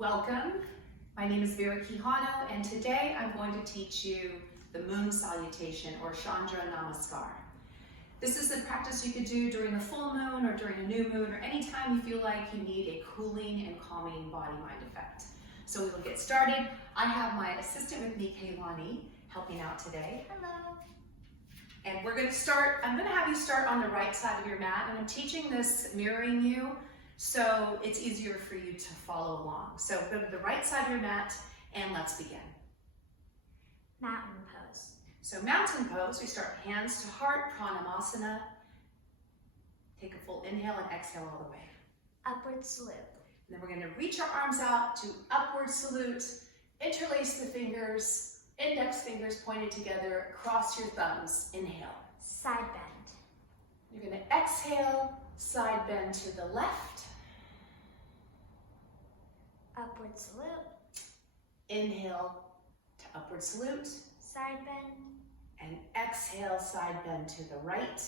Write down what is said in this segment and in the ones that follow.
Welcome. My name is Vera Quijano, and today I'm going to teach you the moon salutation or Chandra Namaskar. This is a practice you could do during a full moon or during a new moon or anytime you feel like you need a cooling and calming body-mind effect. So we will get started. I have my assistant with me, Kaylani, helping out today. Hello. And we're going to start, I'm going to have you start on the right side of your mat, and I'm teaching this mirroring you, so it's easier for you to follow along. So go to the right side of your mat, and let's begin. Mountain pose. So mountain pose, we start hands to heart, pranamasana. Take a full inhale and exhale all the way. Upward salute. And then we're going to reach our arms out to upward salute, interlace the fingers, index fingers pointed together, cross your thumbs, inhale. Side bend. You're going to exhale, side bend to the left. Upward salute. Inhale to upward salute. Side bend. And exhale, side bend to the right.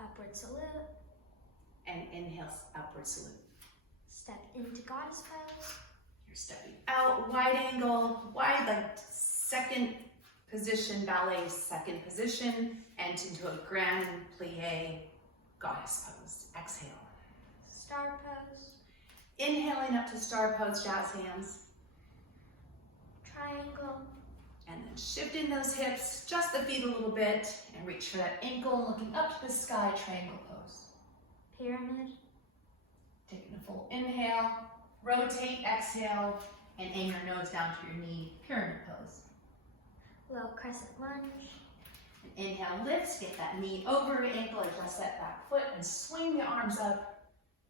Upward salute. And inhale, upward salute. Step into goddess pose. You're stepping out, wide angle, wide, like second position, ballet second position, and into a grand plie goddess pose. Exhale. Star pose. Inhaling up to star pose, jazz hands. Triangle. And then shifting those hips, just the feet a little bit, and reach for that ankle, looking up to the sky, triangle pose. Pyramid. Taking a full inhale, rotate, exhale, and aim your nose down to your knee, pyramid pose. Low crescent lunge. And inhale, lifts, get that knee over your ankle, adjust that back foot, and swing the arms up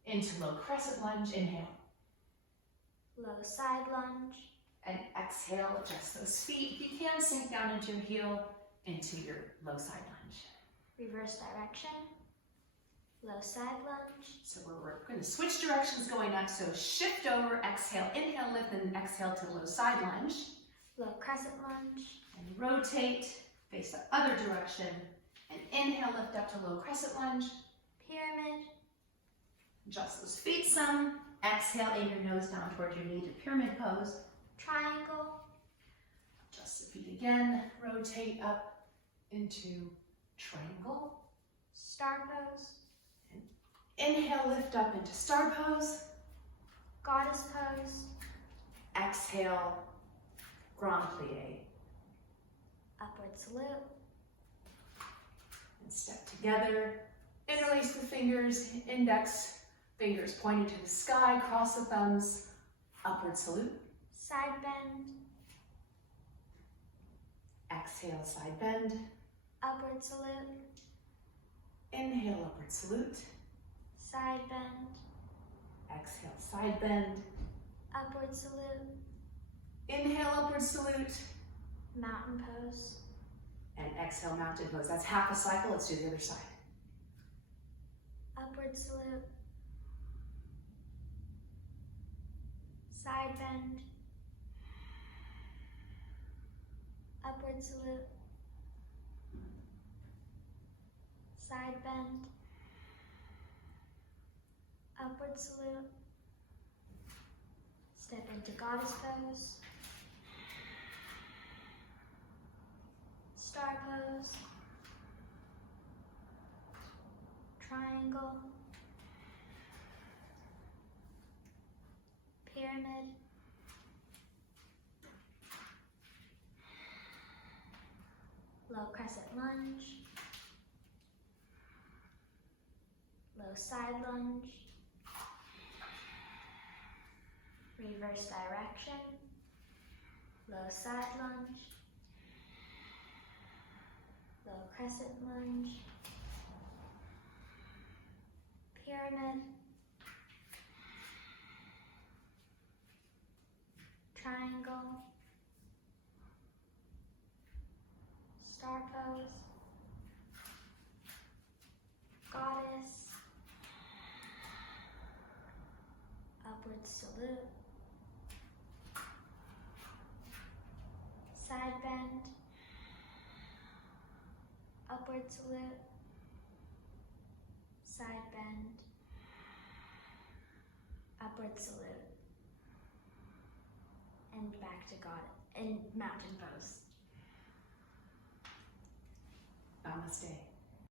into low crescent lunge, inhale. Low side lunge. And exhale, adjust those feet. If you can, sink down into your heel, into your low side lunge. Reverse direction. Low side lunge. So we're going to switch directions going up. So shift over, exhale, inhale, lift, and exhale to low side lunge. Low crescent lunge. And rotate, face the other direction. And inhale, lift up to low crescent lunge. Pyramid. Adjust those feet some. Exhale, aim your nose down toward your knee to pyramid pose. Triangle. Adjust the feet again. Rotate up into triangle. Star pose. Inhale, lift up into star pose. Goddess pose. Exhale, grand plie. Upward salute. And step together. Interlace the fingers, index fingers pointed to the sky, cross the thumbs, upward salute. Side bend. Exhale, side bend. Upward salute. Inhale, upward salute. Side bend. Exhale, side bend. Upward salute. Inhale, upward salute. Mountain pose. And exhale, mountain pose. That's half a cycle. Let's do the other side. Upward salute. Side bend. Upward salute. Side bend. Upward salute. Step into goddess pose. Star pose. Triangle. Pyramid. Low crescent lunge. Low side lunge. Reverse direction. Low side lunge. Low crescent lunge. Pyramid. Triangle. Star pose. Goddess. Upward salute. Side bend. Upward salute. Side bend. Upward salute. and back to God, and mountain pose. Namaste.